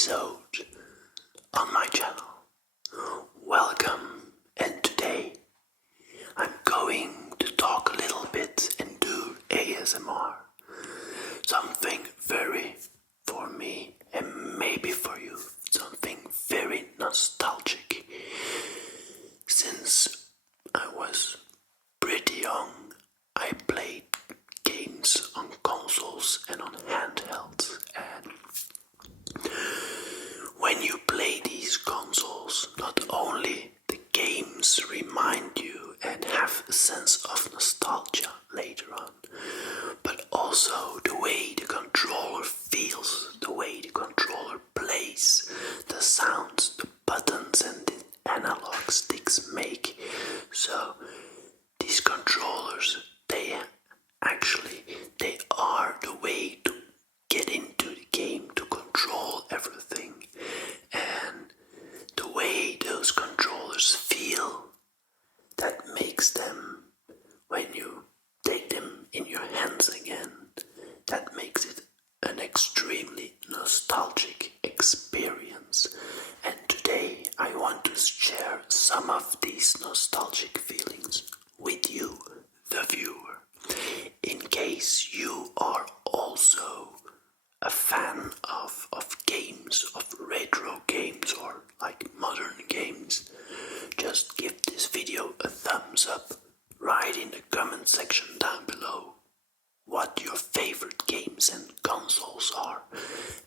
episode on my channel. Welcome, and today I'm going to talk a little bit and do ASMR. Something very, for me and maybe for you, something very nostalgic. Since I was pretty young, I played games on consoles and on handhelds, and when you play these consoles, not only the games remind you and have a sense of nostalgia later on, but also the way the controller feels, the way the controller plays, the sounds, the buttons and the analog sticks make. So these controllers, they are the way to get into the game, to control everything. And the way those controllers feel, that makes them, when you take them in your hands again, that makes it an extremely nostalgic experience. And today I want to share some of these nostalgic feelings with you, the viewer. In case you are also a fan of games, of retro games or like modern games, just give this video a thumbs up. Write in the comment section down below what your favorite games and consoles are,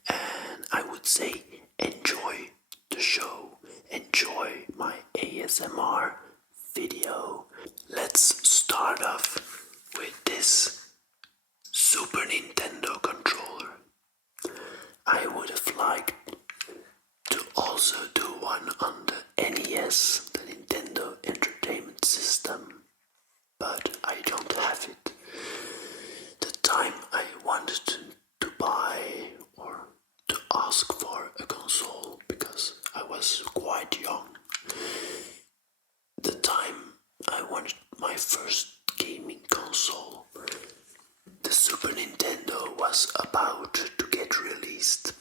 and I would say enjoy the show, enjoy my ASMR video. Let's start off with this Super Nintendo controller. I would have liked to also do one on the NES, the Nintendo Entertainment System, but I don't have it. The time I wanted to buy or to ask for a console, because I was quite young, the time I wanted my first gaming console, the Super Nintendo was about to get released,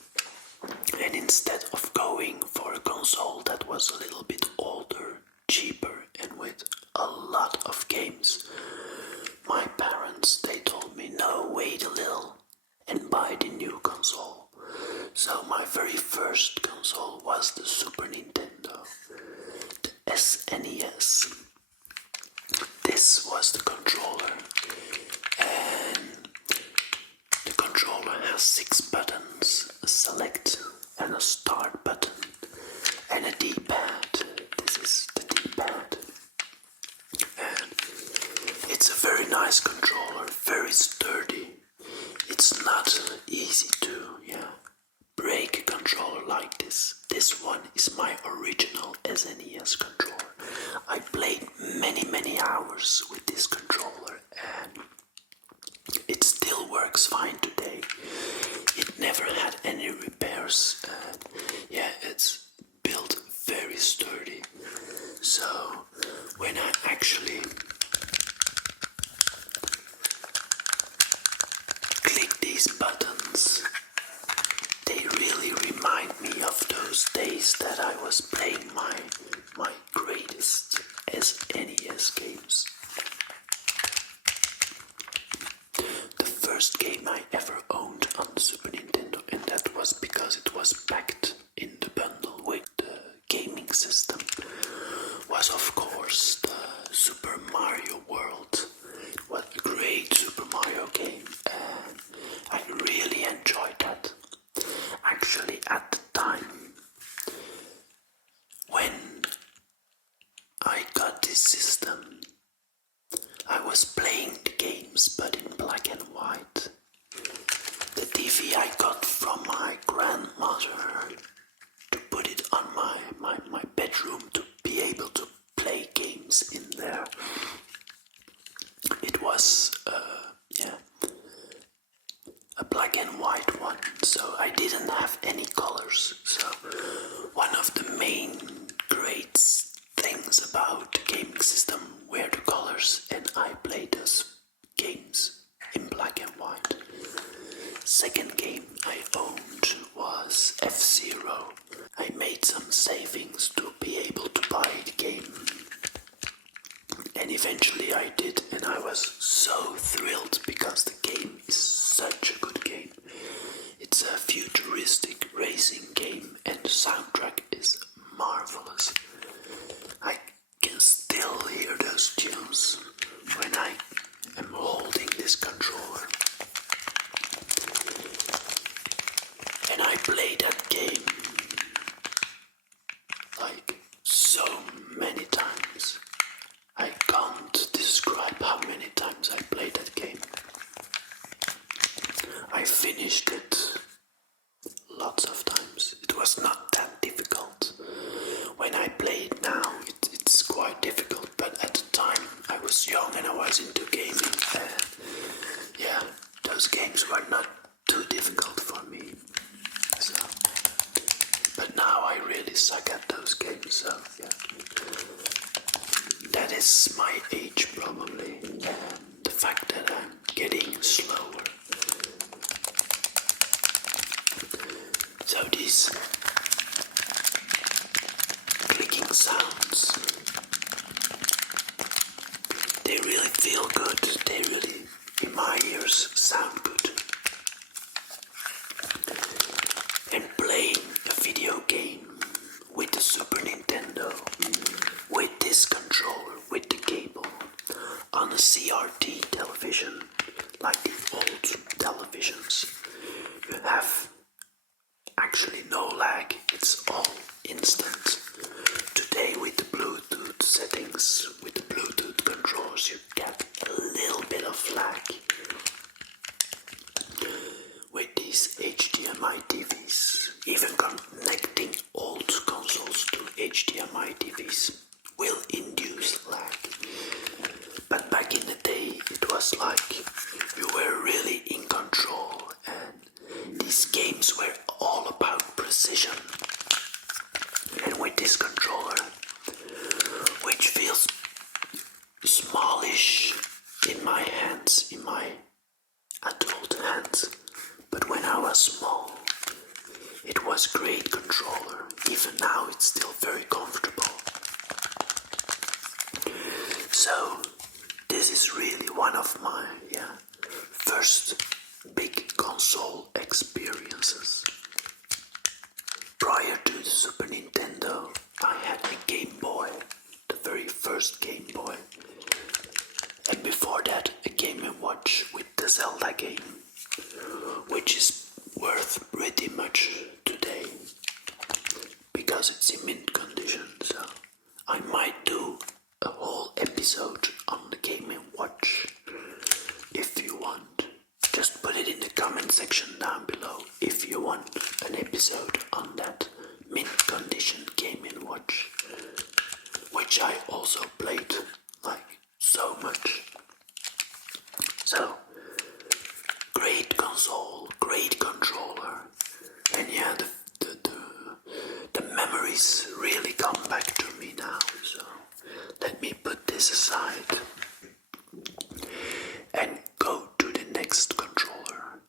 and instead of going for a console that was a little bit older, cheaper and with a lot of games, my parents, they told me no, wait a little and buy the new console. So my very first console was the Super Nintendo, the SNES. This was the controller, and the controller has 6 buttons, a select and a start button, and a D-pad. This is the D-pad. And it's a very nice controller, very sturdy. It's not easy to, break a controller like this. This one is my original SNES controller. I played many hours with this controller, and it still works fine today. It never had any repairs, and it's built very sturdy. So when I actually click these buttons, they really remind me of those days that I was playing my greatest SNES games. The first game I ever owned on the Super Nintendo, and that was because it was packed in the bundle with the gaming system, was of course the Super Mario World. It was a great Super Mario game, and I really enjoyed that. Actually, at the time when I got this system, I was playing the games but in black and white. The TV I got from my grandmother to put it on my bedroom to be able to play games in there. It was a black and white one, so I didn't have any colors. So one of the main great things about the gaming system were the colors, and I played those games in black and white. Second game I owned was F-Zero eventually I did, and I was so thrilled because the game is such a good game. It's a futuristic racing game and the soundtrack is marvelous. I can still hear those tunes when I am holding this controller. And I play that game like so many times. I can't describe how many times I played that game. I finished it lots of times. It was not that difficult. When I play it now, it's quite difficult, but at the time I was young and I was into gaming. Yeah, those games were not too difficult for me. So, but now I really suck at those games, so yeah. That is my age probably, and the fact that I'm getting slower. So these clicking sounds, they really feel good, they really, in my ears, sound good. And playing a video game with the Super Nintendo, with this controller, with the cable, on a CRT television, like the old televisions, you have actually no lag, it's all instant. Today with the Bluetooth settings, with the Bluetooth controls, you get a little bit of lag. With these HDMI TVs, even connecting old consoles to HDMI TVs will induce lag. But back in the day, it was like you were really in control, and these games were all about precision. And with this controller, which feels smallish in my hands, in my adult hands, but when I was small, it was great controller. Even now, it's still very comfortable. So, this is really one of my first big console experiences. Prior to the Super Nintendo, I had a Game Boy, the very first Game Boy. And before that, a Game & Watch with the Zelda game, which is worth pretty much today, because it's in mint condition, so I might do a whole episode on the Game & Watch. If you want, just put it in the comment section down below if you want an episode on that mint condition Game & Watch, which I also played like so much. So, great console, great controller, and yeah, the memories really come back to me now, so let me put this aside and go to the next controller,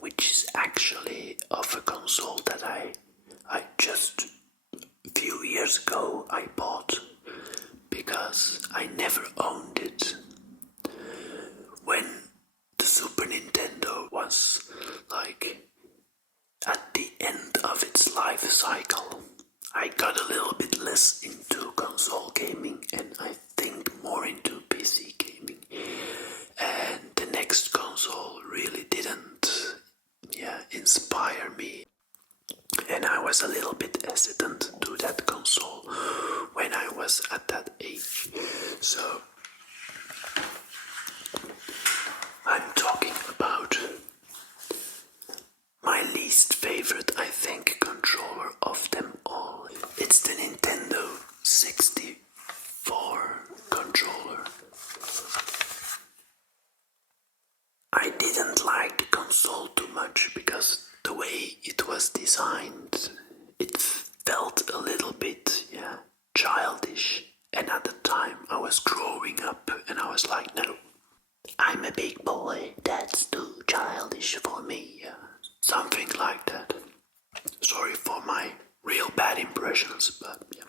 which is actually of a console that I just a few years ago I bought, because I never owned it. When the Super Nintendo was like at the end of its life cycle, I got a little bit less into console gaming and I think more into PC gaming. And the next console really didn't inspire me. And I was a little bit hesitant to that console when I was at that age. So I'm talking about my least favorite, I think, controller of them all. It's the Nintendo 64 controller. I didn't like the console too much because the way it was designed, it felt a little bit, childish. And at the time I was growing up and I was like, no, I'm a big boy, that's too childish for me. Something like that. Sorry for my real bad impressions, but yeah.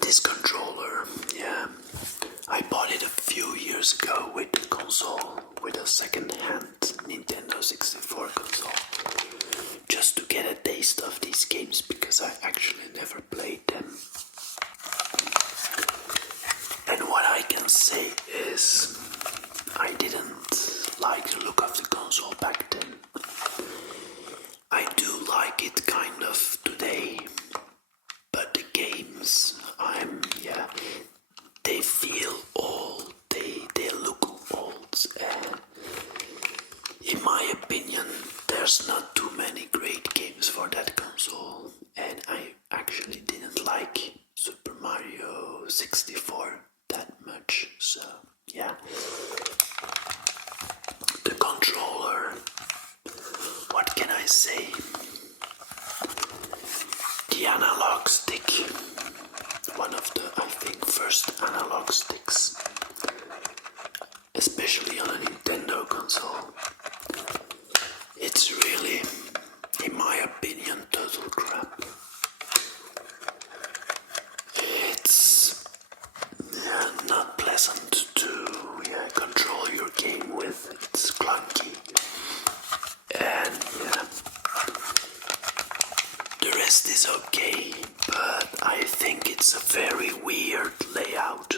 This controller Mario 64 that much, so yeah. The controller, what can I say? The analog stick, one of the, I think, first analog sticks, especially on a Nintendo console. It's really, in my opinion, total crap. It's not pleasant to control your game with. It's clunky. And the rest is okay, but I think it's a very weird layout.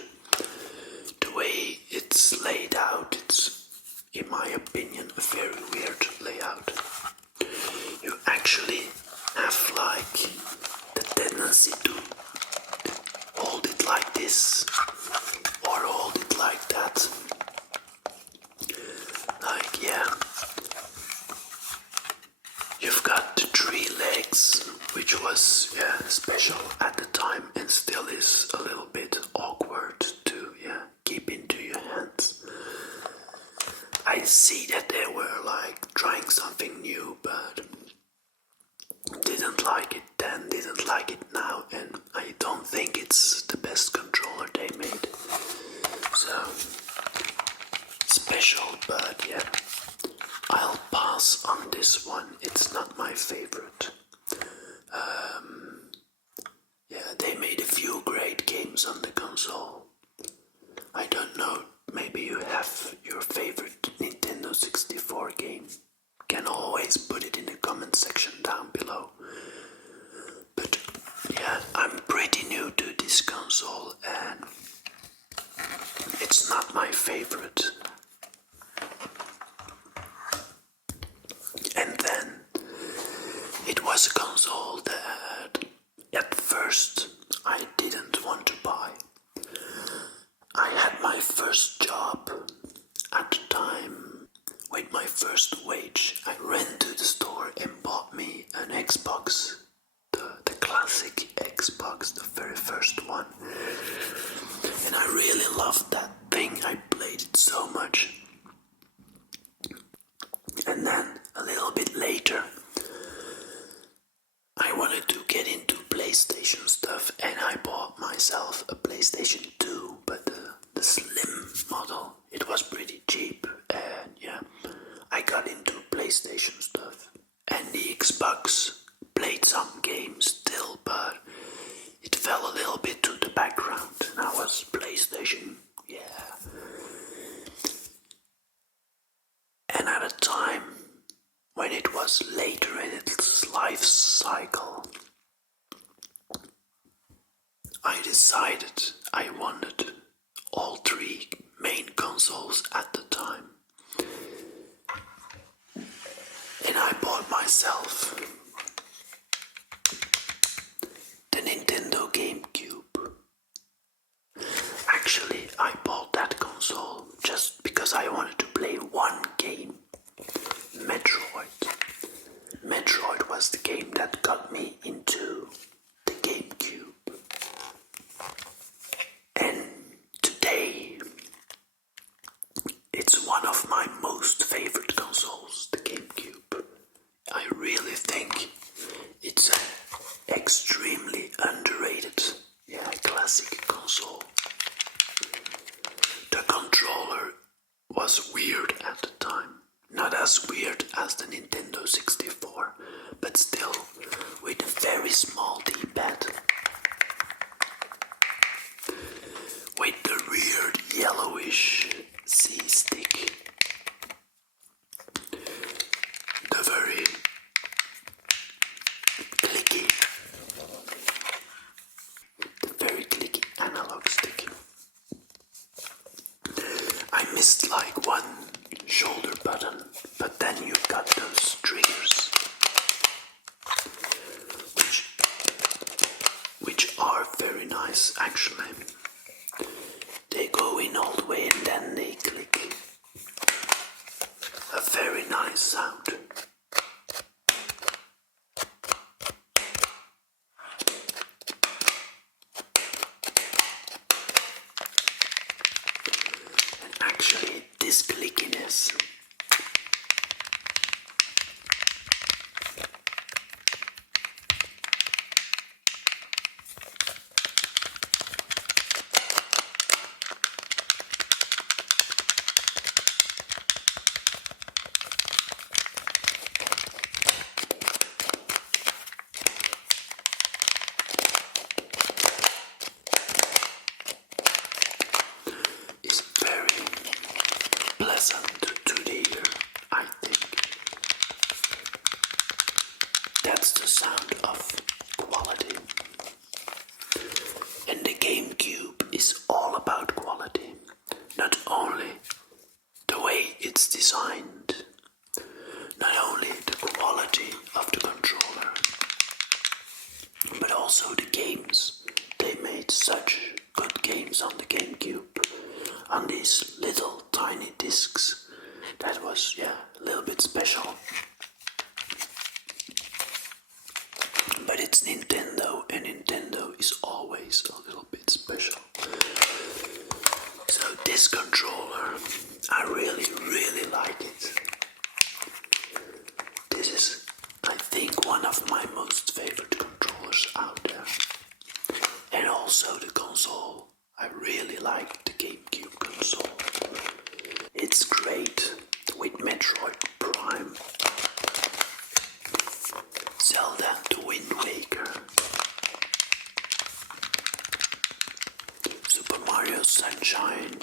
The way it's laid out, it's, in my opinion, a very weird layout. You actually have like the tendency to hold it like this or hold it like that. Like, you've got the 3 legs, which was special at the time and still is a little bit awkward to keep into your hands. I see that they were like trying something new, but didn't like it then, didn't like it now, and I don't think it's the best controller they made. So special, but I'll pass on this one. It's not my favorite. They made a few great games on the console. I don't know, maybe you have your favorite Nintendo 64 game. Can always put it in the comment section down below. But I'm pretty new to this console and it's not my favorite. And then it was a console that at first I didn't want to buy. I had my first job at the time. With my first wage, I ran to the store and bought me an Xbox, the classic Xbox, the very first one. And I really loved that thing. I played it so much. And then a little bit later, I wanted to get into PlayStation stuff, and I bought myself a PlayStation 2, but the slim model. It was pretty cheap, and I got into PlayStation stuff. And the Xbox played some games still, but it fell a little bit to the background. And I was PlayStation, And at a time when it was later in its life cycle, I decided I wanted all 3 main consoles at the time. And I bought myself the Nintendo GameCube. Actually, I bought that console just because I wanted to play one game, Metroid. Metroid was the game that got me into the GameCube. And today, it's one of my most favorite consoles, the GameCube. I really think it's an extremely underrated, classic console. The controller was weird at the time. Not as weird as the Nintendo 64, but still with a very small D-pad. With the weird yellowish C-stick. The very clicky analog stick. I missed like one shoulder button, but then you got those triggers, which are very nice actually. They go in all the way and then they click. A very nice sound. games on the GameCube on these little tiny discs. That was, a little bit special. But it's Nintendo, and Nintendo is always a little bit special. So this controller, I really, really like it. This is, I think, one of my most favorite controllers out there. And also the console. I really like the GameCube console. It's great with Metroid Prime, Zelda the Wind Waker, Super Mario Sunshine.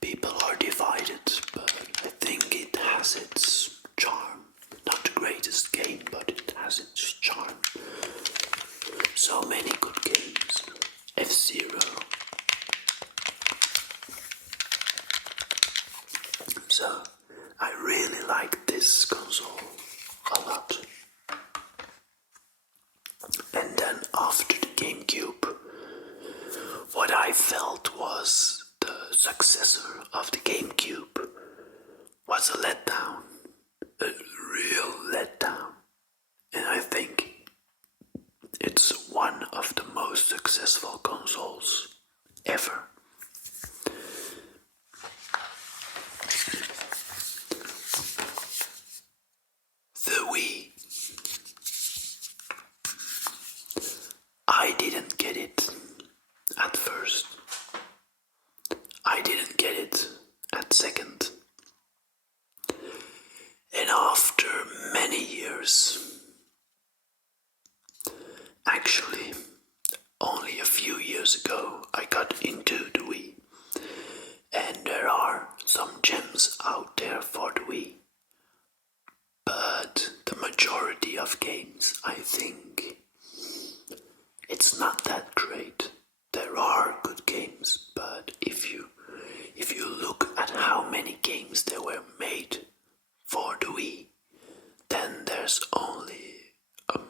People are divided, but I think it has its charm. Not the greatest game, but it has its charm. So many good games. F-Zero. So I really like this console a lot. And then after the GameCube, what I felt was the successor of the GameCube was a letdown. A real letdown. And I think it's one of the most successful consoles ever. The Wii. I didn't get it at first. I didn't get it at second. And after many years, actually, only a few years ago, I got into the Wii. And there are some gems out there for the Wii. But the majority of games, I think, it's not that great. There are good games, but if you look at how many games there were made for the Wii, then there's only a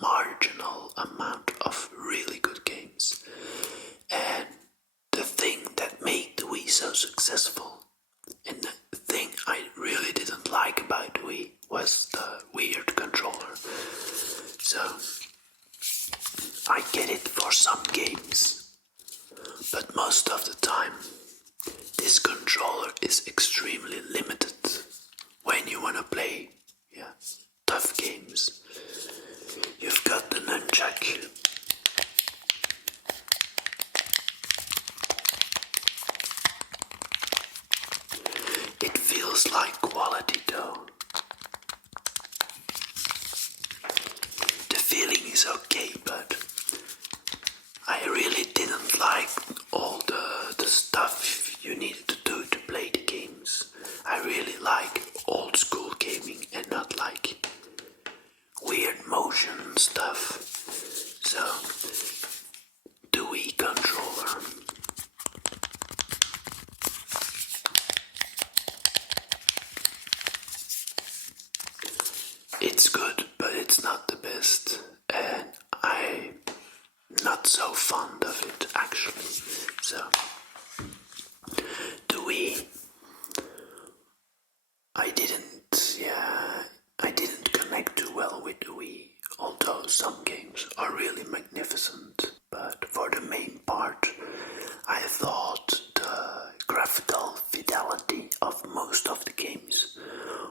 marginal amount of really good games. And the thing that made the Wii so successful, and the thing I really didn't like about the Wii, was the weird controller. So I get it for some games, but most of the time this controller is extremely limited when you want to play tough games. You've got the nunchuck. It feels like quality though. The feeling is okay, but I really didn't like all the stuff you needed to do to play the games. I really like old school gaming and not like weird motion stuff. So, the Wii controller. It's good, but it's not the best, and I'm not so fond of it actually. So, the Wii, I didn't connect too well with the Wii, although some games are really magnificent, but for the main part, I thought the graphical fidelity of most of the games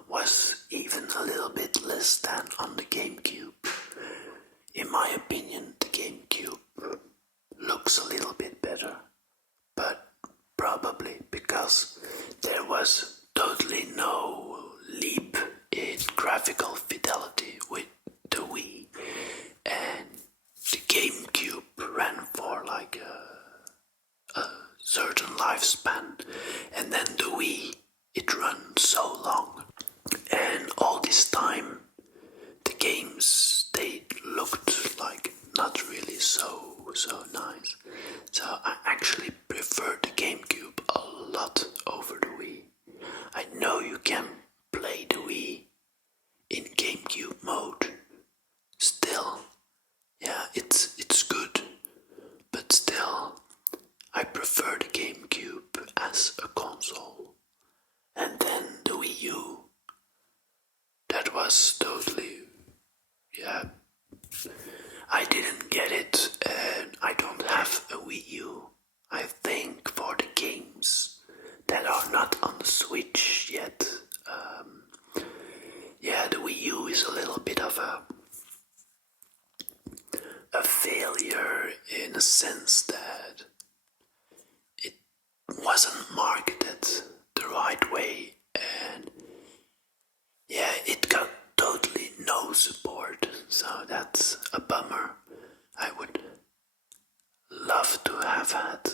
was even a little bit less than on the GameCube. In my opinion, the GameCube looks a little bit better, but probably because there was totally no leap in graphical fidelity with the Wii, and the GameCube ran for like a certain lifespan, and then the Wii, it ran so long, and all this time the games, they looked like not really so nice. So I actually prefer the GameCube a lot over the Wii. I know you can play the Wii in GameCube mode. Still, it's good, but still, I prefer wasn't marketed the right way, and yeah, it got totally no support, so that's a bummer. I would love to have had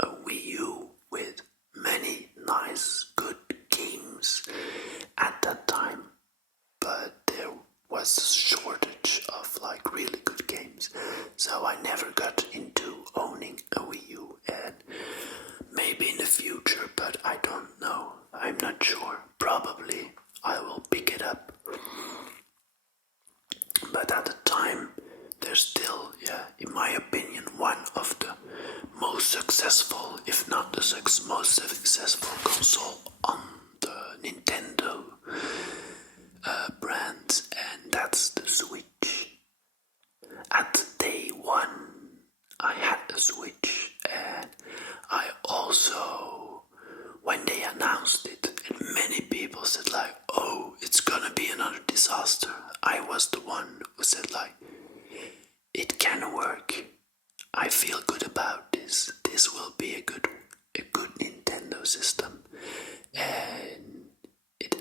a Wii U with many nice, good games at that time, but there was a shortage of like really good games, so I never got into owning a Wii U, and maybe in the future, but I don't know. I'm not sure. Probably I will pick it up. But at the time, they're still, in my opinion, one of the most successful, if not the most successful console on the Nintendo brand, and that's the Switch. At day one, I had the Switch, and I also, when they announced it, and many people said like, oh, it's gonna be another disaster, I was the one who said like, it can work. I feel good about this. This will be a good Nintendo system. And it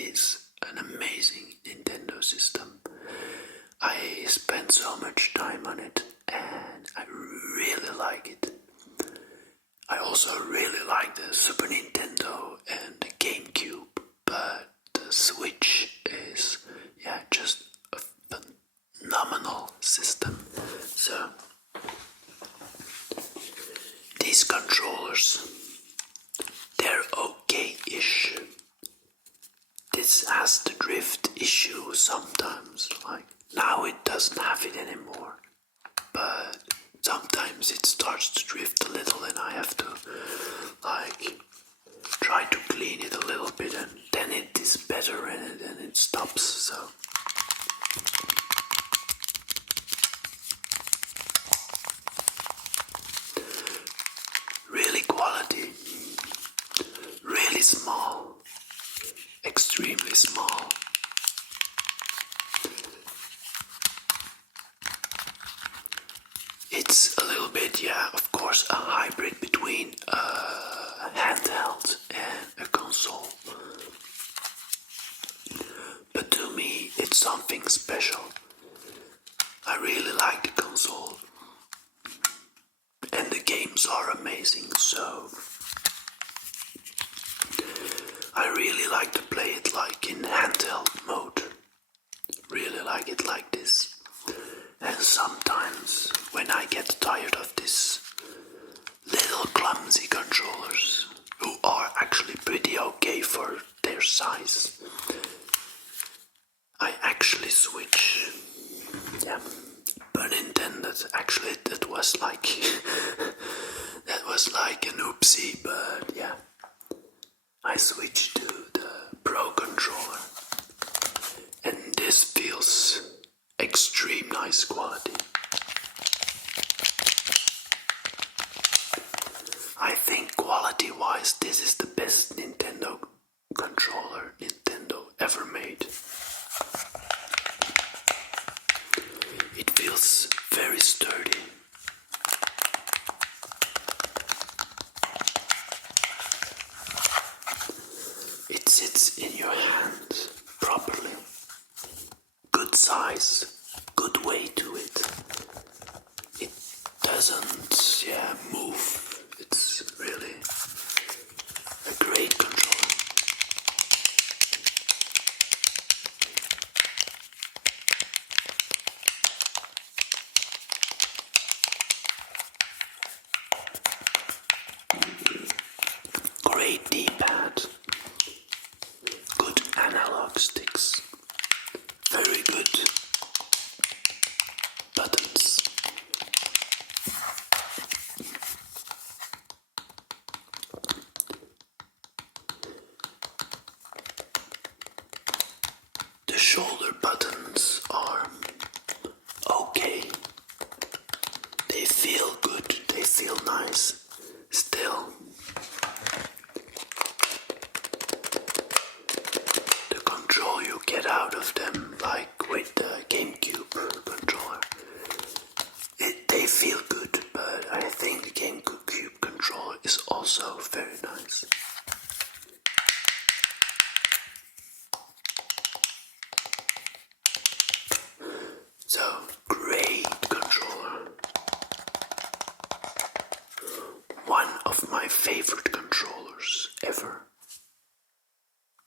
is an amazing Nintendo system. I spent so much time on it, and I really like it. I also really like the Super Nintendo and the GameCube, but the Switch is, just a phenomenal system. So, these controllers, they're okay-ish. This has the drift issue sometimes, like now it doesn't have it anymore, but sometimes it starts to drift a little and I have to like try to clean it a little bit, and then it is better and then it stops. So really quality, really small, extremely small. It's a little bit, of course, a hybrid between a handheld and a console. But to me, it's something special. I really like the console. And the games are amazing, so I really like to play it like in handheld mode. Really like it like this. And sometimes when I get tired of this little clumsy controllers, who are actually pretty okay for their size, I actually switch. Pun intended. Actually, that was like an oopsie, but I switched to the Pro controller, and this feels extreme nice quality. I think quality-wise, this is the best Nintendo controller Nintendo ever made. It feels very sturdy. It sits in your hand properly. Good size, good weight to it. It doesn't, move. It's really a great controller. Great D-pad, good analog sticks, very good also very nice. So, great controller. One of my favorite controllers ever.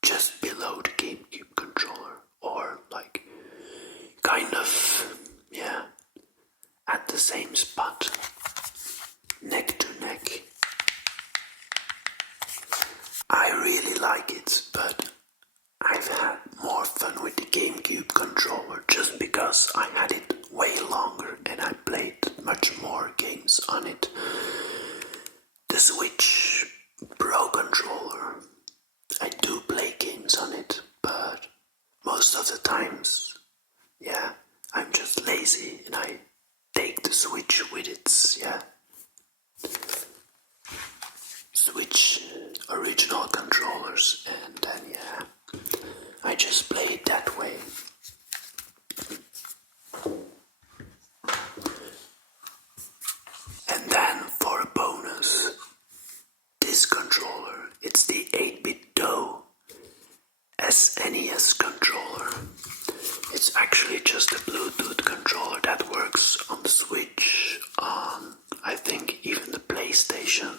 Just below the GameCube controller, or like kind of, yeah, at the same spot, neck to neck. I really like it, but I've had more fun with the GameCube controller just because I had it way longer and I played much more games on it. The Switch Pro controller, I do play games on it, but most of the times, yeah, I'm just lazy and I take the Switch with its, Switch original controllers, and then, I just play it that way. And then for a bonus, this controller, it's the 8-bit DOE SNES controller. It's actually just a Bluetooth controller that works on the Switch, on I think even the PlayStation.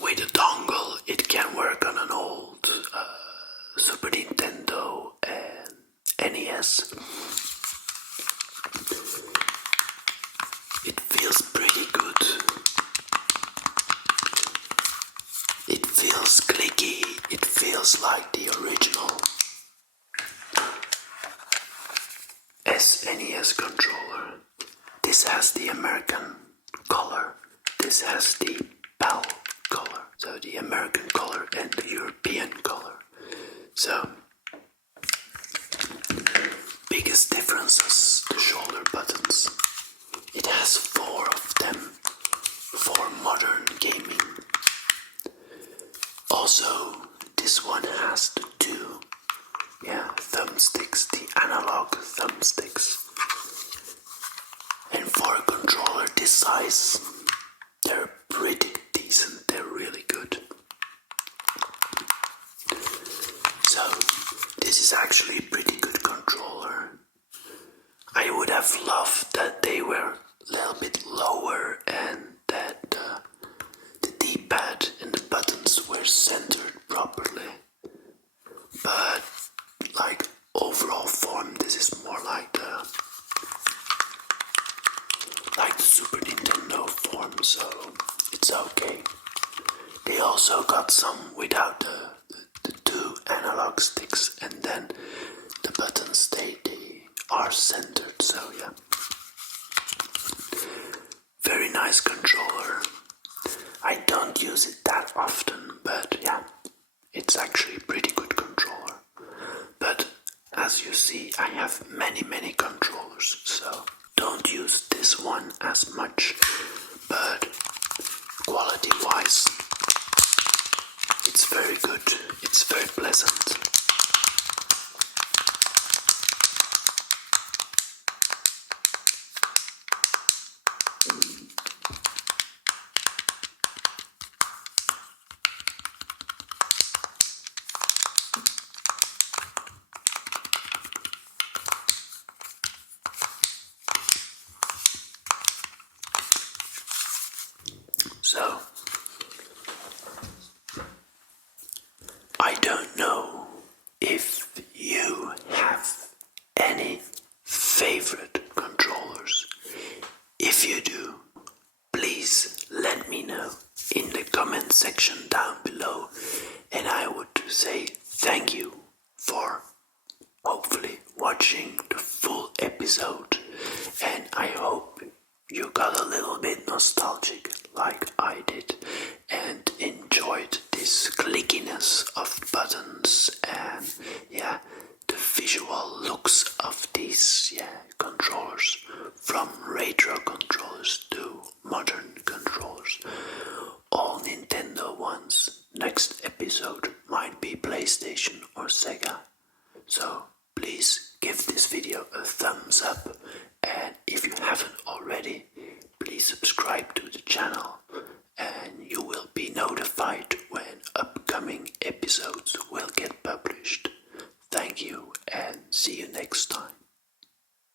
With a dongle, it can work on an old Super Nintendo and NES. It feels pretty good. It feels clicky. It feels like the original SNES controller. This has the American color. This has the PAL color. So the American color and the European color. So, biggest differences, the shoulder buttons. It has 4 of them for modern gaming. Also, this one has the 2 thumbsticks, the analog thumbsticks. And for a controller this size, they're pretty decent, they're really good. So, this is actually a pretty good controller. I would have loved that they were a little bit lower and that the D-pad and the buttons were centered properly. But, like, overall form, this is more like the Super Nintendo form, so it's okay. They also got some without the 2 analog sticks, and then the buttons they are centered, so yeah. Very nice controller. I don't use it that often, but yeah, it's actually a pretty good controller. But as you see, I have many controllers, so don't use this one as much, but quality-wise, it's very good, it's very pleasant. So, I don't know if you have any favorite controllers. If you do, please let me know in the comment section down below, and I would say thank you for hopefully watching the full episode, and I hope you got a little bit nostalgic like I did.